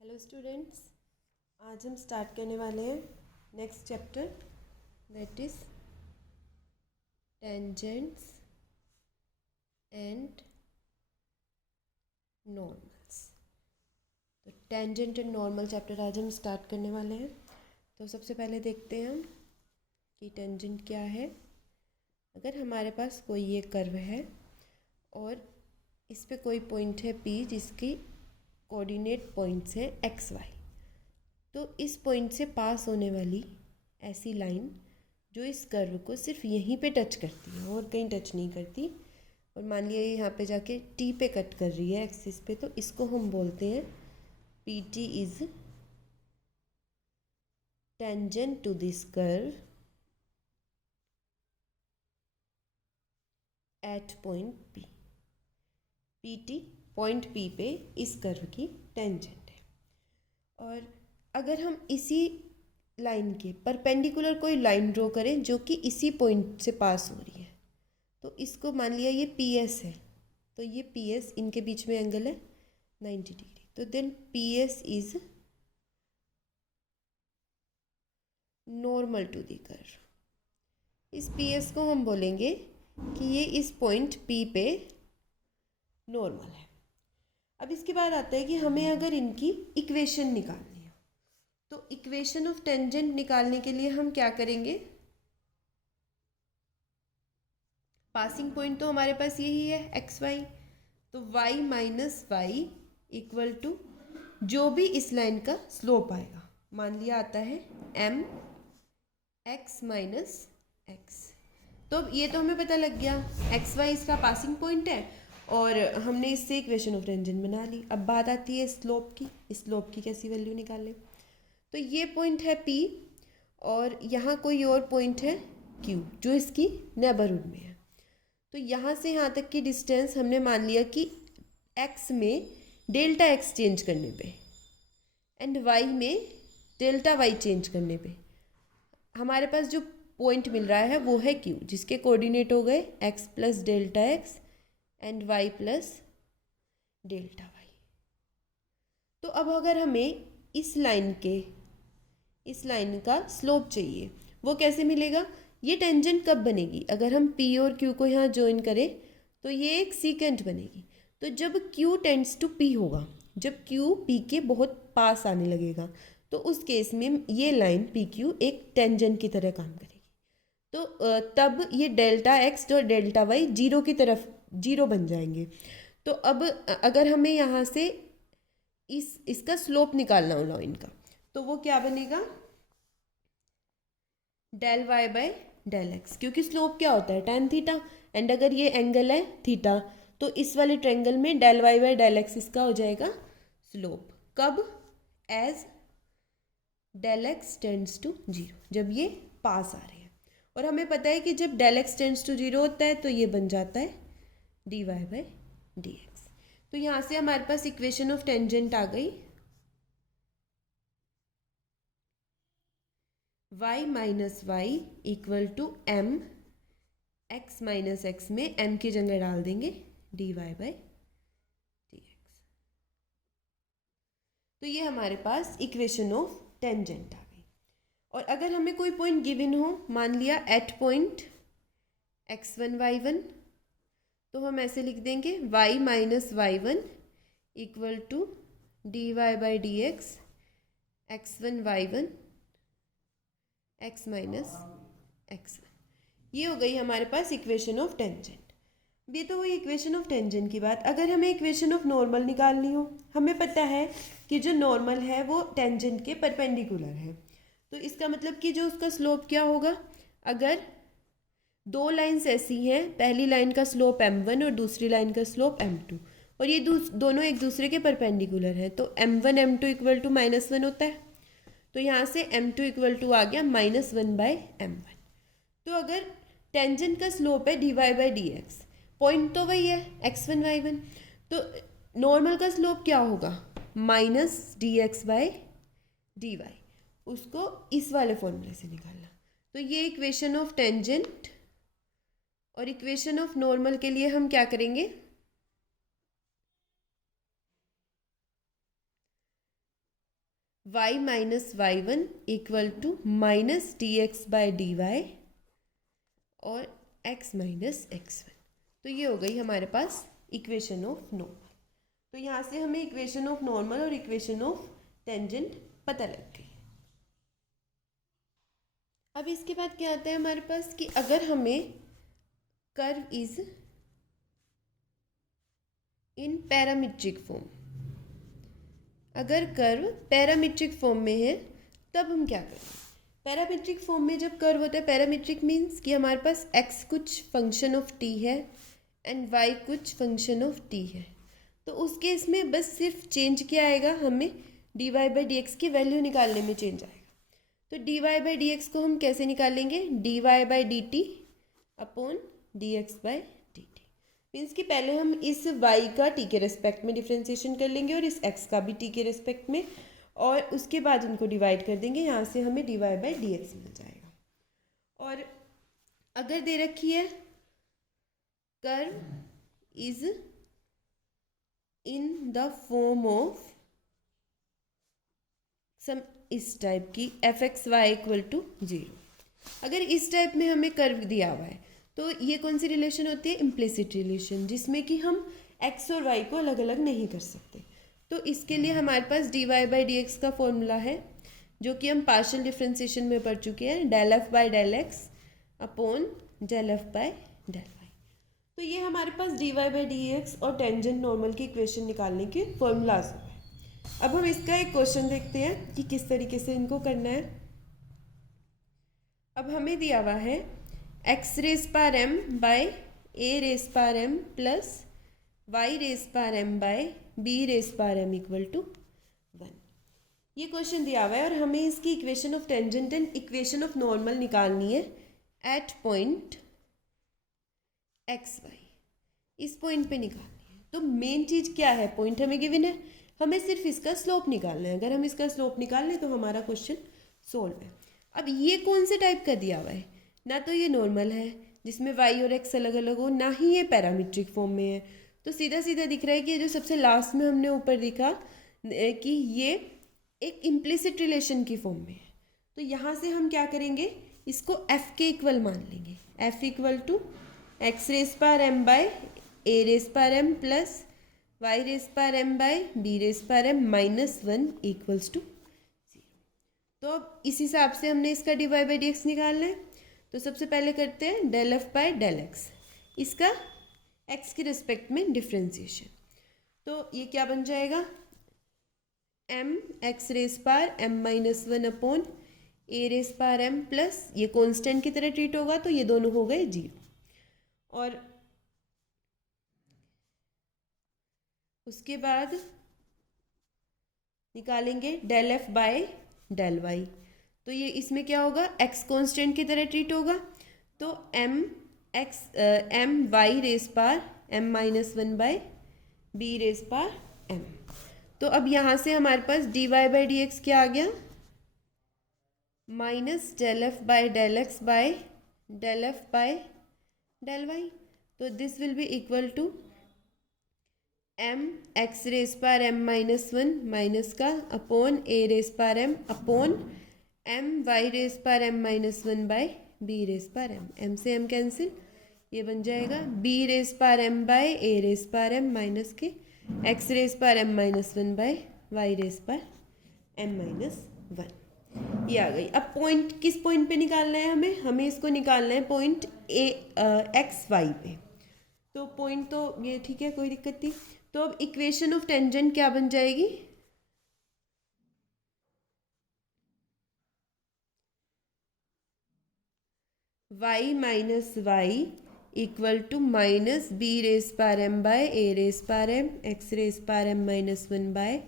Hello students, आज हम start करने वाले हैं next chapter that is tangents and normals. तो टेंजेंट एंड नॉर्मल चैप्टर आज हम स्टार्ट करने वाले हैं। तो सबसे पहले देखते हैं हम कि टेंजेंट क्या है। अगर हमारे पास कोई ये कर्व है और इस पे कोई पॉइंट है P जिसकी कोऑर्डिनेट पॉइंट्स हैं एक्स वाई, तो इस पॉइंट से पास होने वाली ऐसी लाइन जो इस कर्व को सिर्फ यहीं पे टच करती है और कहीं टच नहीं करती, और मान लिया ये यहाँ पे जाके टी पे कट कर रही है एक्सिस पे, तो इसको हम बोलते हैं P T is tangent to this curve at point P. P T point P पे इस कर्व की टेंजेंट है। और अगर हम इसी लाइन के परपेंडिकुलर कोई लाइन ड्रॉ करें जो कि इसी पॉइंट से पास हो रही है, तो इसको मान लिया ये पी एस है, तो ये पी एस, इनके बीच में एंगल है 90 डिग्री, तो then P S is normal to the curve. इस पी एस को हम बोलेंगे कि ये इस पॉइंट पी पे नॉर्मल है। अब इसके बाद आता है कि हमें अगर इनकी इक्वेशन निकालनी है, तो इक्वेशन ऑफ टेंजेंट निकालने के लिए हम क्या करेंगे। पासिंग पॉइंट तो हमारे पास यही है एक्स वाई, तो y minus Y equal to जो भी इस लाइन का स्लोप आएगा, मान लिया आता है m x माइनस एक्स। तो ये तो हमें पता लग गया एक्स वाई इसका पासिंग पॉइंट है और हमने इससे इक्वेशन ऑफ टेंजेंट बना ली। अब बात आती है स्लोप की, स्लोप की कैसी वैल्यू निकालें। तो ये पॉइंट है P और यहाँ कोई और पॉइंट है Q जो इसकी नेबरहुड में है। तो यहाँ से यहाँ तक की डिस्टेंस हमने मान लिया कि x में डेल्टा x चेंज करने पे एंड y में डेल्टा y चेंज करने पे हमारे पास जो पॉइंट मिल रहा है वो है Q, जिसके कोऑर्डिनेट हो गए x plus delta x and y plus delta y। तो अब अगर हमें इस लाइन का स्लोप चाहिए, वो कैसे मिलेगा। ये टेंजेंट कब बनेगी, अगर हम P और Q को यहाँ ज्वाइन करें तो ये एक सीकेंट बनेगी। तो जब Q टेंड्स टू P होगा, जब Q P के बहुत पास आने लगेगा, तो उस केस में ये लाइन PQ एक टेंजेंट की तरह काम करेगी। तो तब ये डेल्टा एक्स और डेल्टा वाई जीरो की तरफ जीरो बन जाएंगे। तो अब अगर हमें यहाँ से इसका स्लोप निकालना हो लाइन का, तो वो क्या बनेगा, del Y by del X, क्योंकि स्लोप क्या होता है टेन थीटा, एंड अगर ये एंगल है थीटा, तो इस वाले ट्रायंगल में del Y by del x इसका हो जाएगा स्लोप। कब, as del X tends to zero, जब ये पास आ रहे हैं। और हमें पता है कि जब del X tends to zero होता है तो ये बन जाता है D Y by D X. तो यहाँ से हमारे पास इक्वेशन ऑफ टेंजेंट आ गई, y minus Y equal to M X minus X में m की जगह डाल देंगे D Y by D X. तो ये हमारे पास इक्वेशन ऑफ टेंजेंट आ गई। और अगर हमें कोई पॉइंट गिवन हो, मान लिया एट पॉइंट x1 y1, तो हम ऐसे लिख देंगे y minus Y one equal to D Y by D X x1 y1 x minus x1। ये हो गई हमारे पास इक्वेशन ऑफ टेंजेंट। ये तो हुई इक्वेशन ऑफ टेंजेंट की बात। अगर हमें इक्वेशन ऑफ नॉर्मल निकालनी हो, हमें पता है कि जो नॉर्मल है वो टेंजेंट के परपेंडिकुलर है, तो इसका मतलब कि जो उसका स्लोप क्या होगा, अगर दो लाइंस ऐसी हैं, पहली लाइन का स्लोप m1 और दूसरी लाइन का स्लोप m2, और ये दोनों एक दूसरे के परपेंडिकुलर हैं, तो m1 m2 इक्वल टू -1 होता है। तो यहाँ से m2 इक्वल टू आ गया -1 बाय m1। तो अगर टेंजेंट का स्लोप है D Y by D X, point तो वही है x1 y1, तो नॉर्मल का स्लोप क्या होगा, minus D x by D Y, उसको इस वाले फॉर्मूले से निकालना। तो ये इक्वेशन ऑफ टेंजेंट। और इक्वेशन ऑफ नॉर्मल के लिए हम क्या करेंगे, y minus Y one equal to minus D x by D Y और x माइनस एक्स वन। तो ये हो गई हमारे पास इक्वेशन ऑफ नॉर्मल। तो यहाँ से हमें इक्वेशन ऑफ नॉर्मल और इक्वेशन ऑफ टेंजेंट पता लग गई। अब इसके बाद क्या आता है हमारे पास कि अगर हमें curve is in parametric form, अगर कर्व पैरामीट्रिक फॉर्म में है तब हम क्या करें। पैरामीट्रिक फॉर्म में जब कर्व होता है, पैरामीट्रिक मीन्स कि हमारे पास x कुछ फंक्शन ऑफ t है एंड y कुछ फंक्शन ऑफ t है। तो उस केस में बस सिर्फ चेंज क्या आएगा, हमें dy बाई डी एक्स की वैल्यू निकालने में चेंज आएगा। तो dy बाई डी एक्स को हम कैसे निकालेंगे, dy by D T upon D x by D T. Means कि पहले हम इस y का t के रिस्पेक्ट में डिफ्रेंसिएशन कर लेंगे और इस x का भी t के रिस्पेक्ट में, और उसके बाद उनको डिवाइड कर देंगे। यहाँ से हमें dy बाई डी एक्स मिल जाएगा। और अगर दे रखी है curve is in the form of some इस टाइप की f x y equal to 0, अगर इस टाइप में हमें कर्व दिया हुआ है तो ये कौन सी रिलेशन होती है, इम्प्लिसिट रिलेशन, जिसमें कि हम x और y को अलग अलग नहीं कर सकते। तो इसके लिए हमारे पास dy बाई डी एक्स का फॉर्मूला है जो कि हम पार्शियल डिफ्रेंसिएशन में पढ़ चुके हैं, del F by del X upon del F by del Y. तो ये हमारे पास dy बाई डी एक्स और टेंजेंट नॉर्मल की इक्वेशन निकालने के फॉर्मूलाज हो गए। अब हम इसका एक क्वेश्चन देखते हैं कि किस तरीके से इनको करना है। अब हमें दिया हुआ है X raise power M by A raise power M plus Y raise power M by B raise power M equal to 1। ये क्वेश्चन दिया हुआ है और हमें इसकी equation of tangent and equation of normal निकालनी है एट पॉइंट एक्स वाई, इस पॉइंट पे निकालनी है। तो मेन चीज़ क्या है, पॉइंट हमें गिवन है, हमें सिर्फ इसका स्लोप निकालना है। अगर हम इसका स्लोप निकाल लें तो हमारा क्वेश्चन सोल्व है। अब ये कौन से टाइप का दिया हुआ है, ना तो ये नॉर्मल है जिसमें y और x अलग अलग हो, ना ही ये पैरामीट्रिक फॉर्म में है। तो सीधा सीधा दिख रहा है कि जो सबसे लास्ट में हमने ऊपर दिखा कि ये एक इम्प्लिसिट रिलेशन की फॉर्म में है। तो यहाँ से हम क्या करेंगे, इसको f के इक्वल मान लेंगे, f equal to X raise power M by A raise power M plus Y raise power M by B raise power M minus 1 equals to 0। तो अब इस हिसाब से हमने इसका dy बाई डी एक्स निकालना है। तो सबसे पहले करते हैं del F by del x, इसका x के रिस्पेक्ट में डिफ्रेंसिएशन। तो ये क्या बन जाएगा, m x raise power m minus 1 upon a raise power m plus, ये कॉन्स्टेंट की तरह ट्रीट होगा तो ये दोनों हो गए 0। और उसके बाद निकालेंगे del F by del Y. तो ये इसमें क्या होगा, x कांस्टेंट की तरह ट्रीट होगा। तो m y raise power m minus 1 by B raise power m। तो अब यहाँ से हमारे पास dy बाई डी एक्स क्या आ गया, minus del F by del x by del F by del Y. तो this will be equal to m x raise power m minus 1 minus का upon a raise power m upon m y raise power m minus 1 by B raise power m से m cancel, ये बन जाएगा b raise power m by A raise power m minus के x raise power m minus 1 by Y raise power m minus 1। ये आ गई। अब point किस point पे निकालना है, हमें इसको निकालना है पॉइंट एक्स वाई पे। तो पॉइंट तो ये ठीक है, कोई दिक्कत नहीं। तो अब इक्वेशन ऑफ टेंजेंट क्या बन जाएगी, y minus Y equal to minus B raise power M by A raise power M X raise power M minus 1 by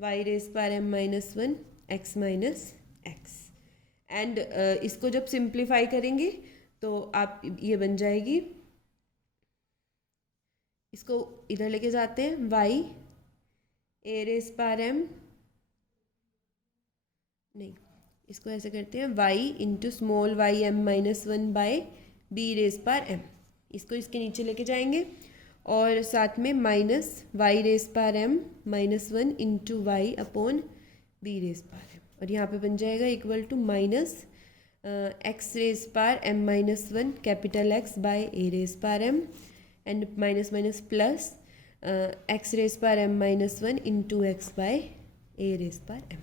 Y raise power M minus 1 X minus X. And इसको जब simplify करेंगे तो आप ये बन जाएगी, इसको इधर लेके जाते हैं, y A raise power M, नहीं इसको ऐसे करते हैं y into small Y M minus 1 by B raise power M, इसको इसके नीचे लेके जाएंगे और साथ में minus Y raise power M minus 1 into Y upon B raise power M, और यहाँ पे बन जाएगा equal to minus X raise power M minus one capital x by A raise power M, and minus minus plus x raise power M minus one into x by A raise power m.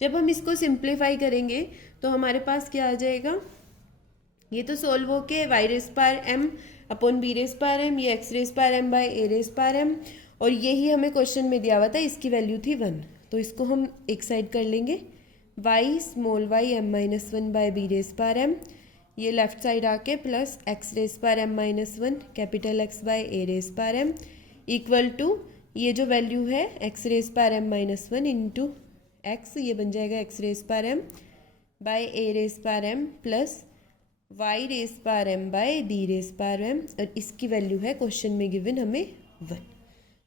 जब हम इसको simplify करेंगे तो हमारे पास क्या आ जाएगा, ये तो सोल्व हो के y raise power m upon B raise power m, ये x raise power M by A raise power M, और यही हमें क्वेश्चन में दिया हुआ था, इसकी वैल्यू थी 1, तो इसको हम एक साइड कर लेंगे, y small Y M minus one by b raise power m, ये लेफ्ट साइड आके plus x raise power M minus one capital x by A raise power M equal to ये जो वैल्यू है x raise power M minus one into x, ये बन जाएगा x raise power M by A raise power M plus y raise power M by d raise power M, और इसकी value है question में गिवन हमें 1।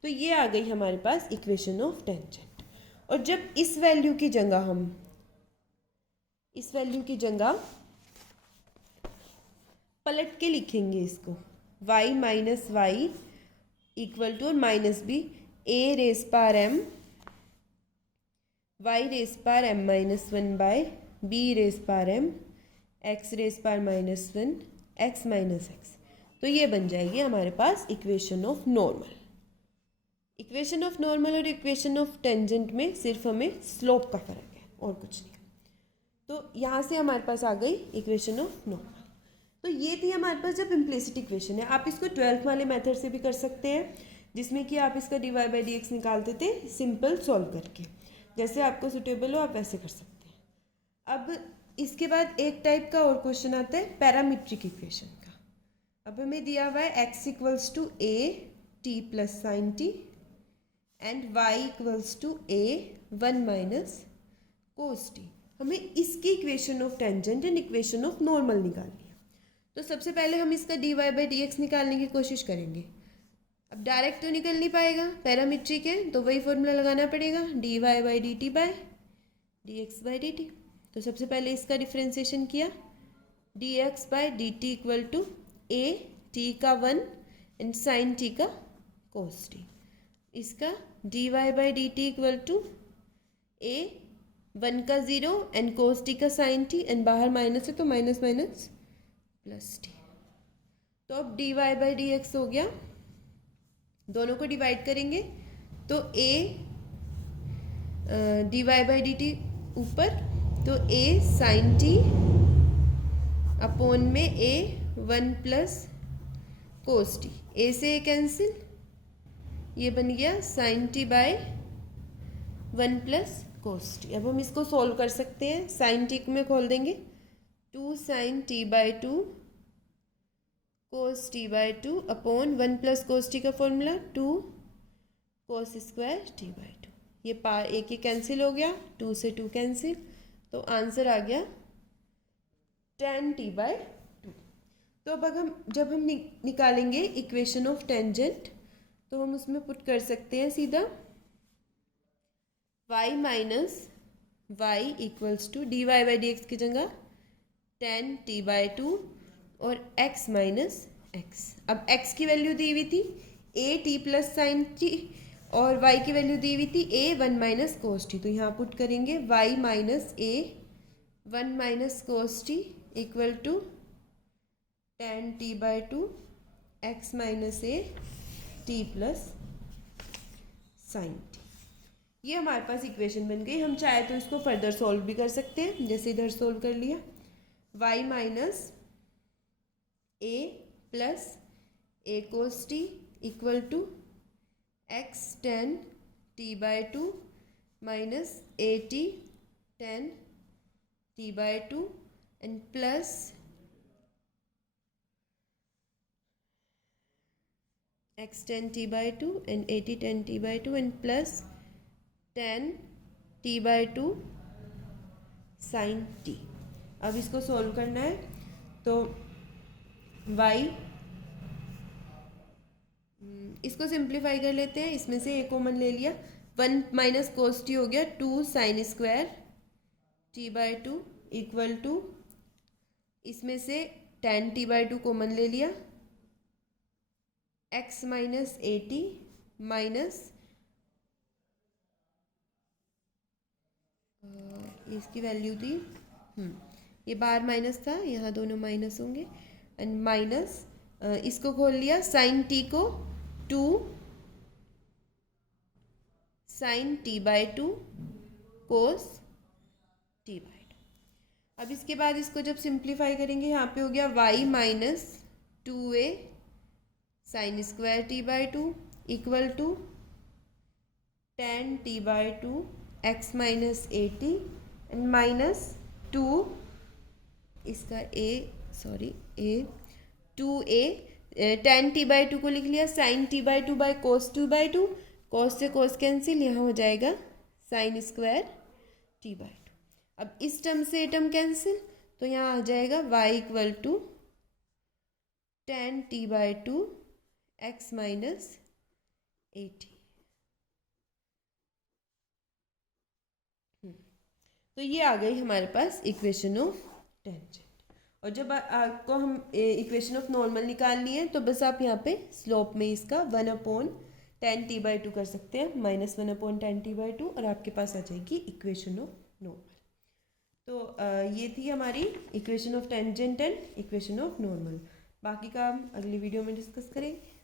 तो ये आ गई हमारे पास इक्वेशन ऑफ टेंजेंट। और जब इस वैल्यू की जगह पलट के लिखेंगे इसको, y minus Y equal to और minus b a raise power m y raise power M minus one by b raise power M x raise power minus one x minus x, तो ये बन जाएगी हमारे पास equation of normal. Equation of normal और equation of tangent में सिर्फ हमें स्लोप का फर्क है और कुछ नहीं। तो यहाँ से हमारे पास आ गई इक्वेशन ऑफ नॉर्मल। तो ये थी हमारे पास जब इम्प्लिसिट इक्वेशन है। आप इसको 12th वाले मेथड से भी कर सकते हैं, जिसमें कि आप इसका dy बाई डी एक्स निकालते थे सिंपल सॉल्व करके, जैसे आपको सुटेबल हो आप वैसे कर सकते हैं। अब इसके बाद एक टाइप का और क्वेश्चन आता है पैरामीट्रिक इक्वेशन का। अब हमें दिया हुआ है x equals to A T plus sine T and y equals to A one minus cos T. हमें इसकी equation of tangent and equation of normal निकालनी है। तो सबसे पहले हम इसका dy बाई डी एक्स निकालने की कोशिश करेंगे। अब डायरेक्ट तो निकल नहीं पाएगा, पैरामीट्रिक है तो वही फॉर्मूला लगाना पड़ेगा, dy by D t by D x by D t. तो सबसे पहले इसका डिफ्रेंसिएशन किया, d x by D t equal to A t का 1 एंड साइन टी का कोस टी। इसका dy by D t equal to a 1 का 0 and cos t का साइन टी, एंड बाहर माइनस है तो माइनस माइनस प्लस टी। तो अब dy बाई डी एक्स हो गया, दोनों को डिवाइड करेंगे तो a dy by D T ऊपर, तो a साइन टी अपॉन में a 1 plus cos T, a से a कैंसिल, ये बन गया sine T by 1 plus cos T. अब हम इसको सॉल्व कर सकते हैं, साइन टी में खोल देंगे, 2 sine T by 2 cos T by 2 upon 1 plus cos t का formula 2 cos square T by 2। ये पार एक ही कैंसिल हो गया, 2 से 2 कैंसिल, तो आंसर आ गया 10 टी बाई 2। तो अब जब हम निकालेंगे इक्वेशन ऑफ टेंजेंट तो हम उसमें पुट कर सकते हैं सीधा y minus Y equals to dy by D X की जगह 10 टी बाई 2 और x माइनस एक्स। अब x की वैल्यू दी हुई थी a T plus sine T और y की वैल्यू दी हुई थी a 1 माइनस कोस टी, तो यहाँ पुट करेंगे y minus a 1 minus cos T equal to 10 T by 2 x minus a T plus sine T. ये हमारे पास इक्वेशन बन गई। हम चाहे तो इसको फर्दर सॉल्व भी कर सकते हैं, जैसे इधर सॉल्व कर लिया, y minus a plus a cos T equal to x 10 T by 2 minus a T 10 T by 2 and plus x 10 T by 2 and a T 10 T by 2 and plus 10 T by 2 sine T. अब इसको solve करना है तो y, इसको simplify कर लेते हैं, इसमें से एक कॉमन ले लिया, 1 माइनस कोस टी हो गया 2 sine square T by 2 equal to, इसमें से 10 टी बाई 2 कॉमन ले लिया, x minus A T minus इसकी वैल्यू थी ये बार माइनस था, यहाँ दोनों माइनस होंगे एंड माइनस इसको खोल लिया साइन टी को 2 sine T by 2 cos T by 2। अब इसके बाद इसको जब सिंप्लीफाई करेंगे यहाँ पे हो गया y minus 2a sine square T by 2 equal to tan t by 2 x minus 80 and minus 2 इसका a 2a tan t by 2 को लिख लिया sine t by 2 by cos 2 by 2, cos से कोस कैंसिल, यहाँ हो जाएगा साइन स्क्वायर t बाई 2। अब इस टर्म से टर्म कैंसिल, तो यहाँ आ जाएगा y equal to tan t by 2 x minus 80। तो ये आ गई हमारे पास इक्वेशन ऑफ टेंजेंट। और जब आपको हम इक्वेशन ऑफ नॉर्मल निकालनी है तो बस आप यहाँ पे स्लोप में इसका 1/tan t बाई 2 कर सकते हैं, -1/tan t बाई 2, और आपके पास आ जाएगी इक्वेशन ऑफ नॉर्मल। तो ये थी हमारी equation of tangent and equation of normal. बाकी का हम अगली वीडियो में डिस्कस करेंगे।